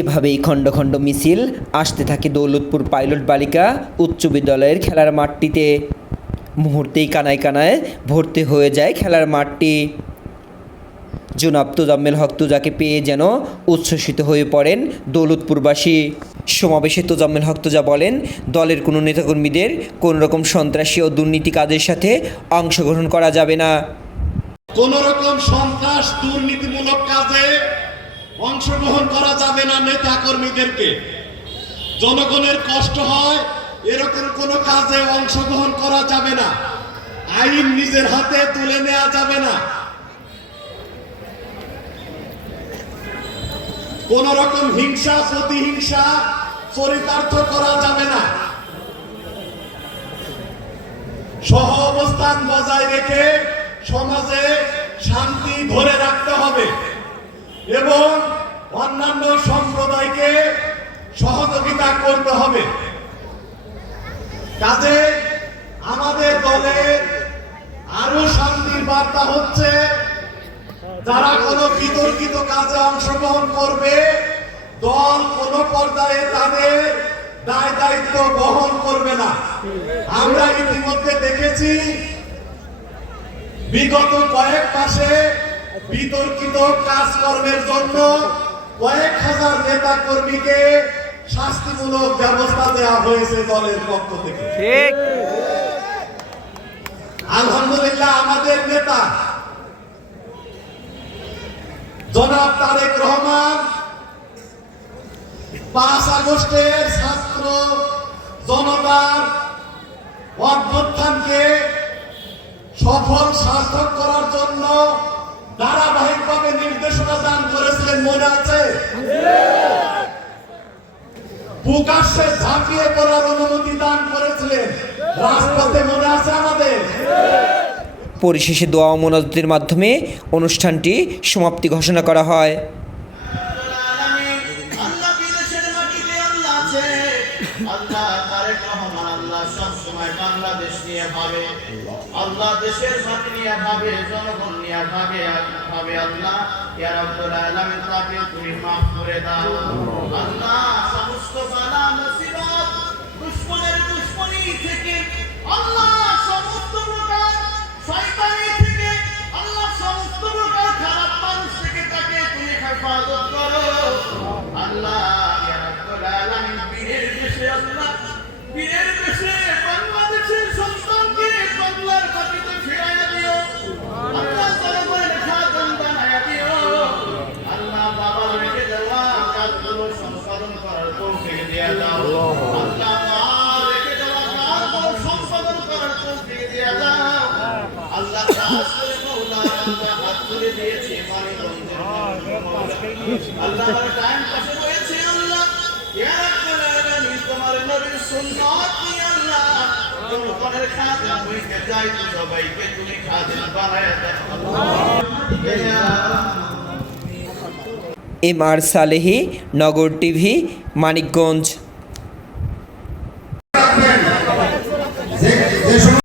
এভাবেই খণ্ড খণ্ড মিছিল আসতে থাকে দৌলতপুর পাইলট বালিকা উচ্চ বিদ্যালয়ের খেলার মাঠটিতে। মুহূর্তেই কানায় কানায় ভর্তি হয়ে যায় খেলার মাঠটি। জনাব তোজাম্মেল হক তুজাকে পেয়ে যেন উচ্ছ্বসিত হয়ে পড়েন দৌলতপুরবাসী। সমাবেশে তোজাম্মেল হক তুজা বলেন, দলের কোনো নেতাকর্মীদের কোনো রকম সন্ত্রাসী ও দুর্নীতি কাজের সাথে অংশগ্রহণ করা যাবে না। কোন রকম সন্ত্রাস, দুর্নীতিমূলক কাজে অংশগ্রহণ করা যাবে না নেতা কর্মীদেরকে জনগণের কষ্ট হয়, এরকম কোন কাজে অংশগ্রহণ করা যাবে না। আইন নিজের হাতে তুলে নেওয়া যাবে না। কোন রকম হিংসা, প্রতিহিংসা চরিতার্থ করা যাবে না। সহ অবস্থান বজায় রেখে সমাজে শান্তি ধরে রাখতে হবে এবং অন্যান্য সম্প্রদায়কে সহযোগিতা করতে হবে। কাজে আমাদের দলের আরও শান্তির বার্তা হচ্ছে, যারা কোনো বিতর্কিত কাজে অংশগ্রহণ করবে দল কোন পর্যায়ে তাদের দায় দায়িত্ব বহন করবে না। আমরা ইতিমধ্যে দেখেছি বিগত কয়েক মাসে বিতর্কিত কাজকর্মের জন্য কয়েক হাজার নেতা কর্মীকে শাস্তিমূলক ব্যবস্থা দেওয়া হয়েছে দলের পক্ষ থেকে। আলহামদুলিল্লাহ আমাদের নেতা জনাব তারেক রহমান পাঁচ আগস্টের ছাত্র জনতার অভ্যুত্থানকে সফল সার্থক করার জন্য ধারাবাহিকভাবে নির্দেশনা দান করেছিলেন মনে আছে? প্রকাশ্যে ঝাঁপিয়ে পড়ার অনুমতি দান করেছিলেন। রাজপথে মনে আছে আমাদের? পরিশেষে দোয়া ও মাধ্যমে অনুষ্ঠানটি সমাপ্তি ঘোষণা করা হয়। সময় বাংলাদেশ নিয়ে ভাবে আল্লাহ। দেশের মাটি নিয়ে ভাবে জনগণ নিয়ে ভাবে ভাবে আল্লাহ। ইয়া রাব্বুল আলামিন তাকে তুমি মাফ করে দাও। আল্লাহ। সমস্ত বালা মুসিবত দুশমনের দুশমনি থেকে আল্লাহ সমস্ত প্রকার শয়তানি থেকে আল্লাহ সমস্ত প্রকার খারাপ মানুষ থেকে তাকে তুমি হেফাজত করো। আল্লাহ ইয়া রাব্বুল আলামিন বীরের দেশে আল্লাহ বীরের দেশে M R Salehi Nagar TV Manikganj.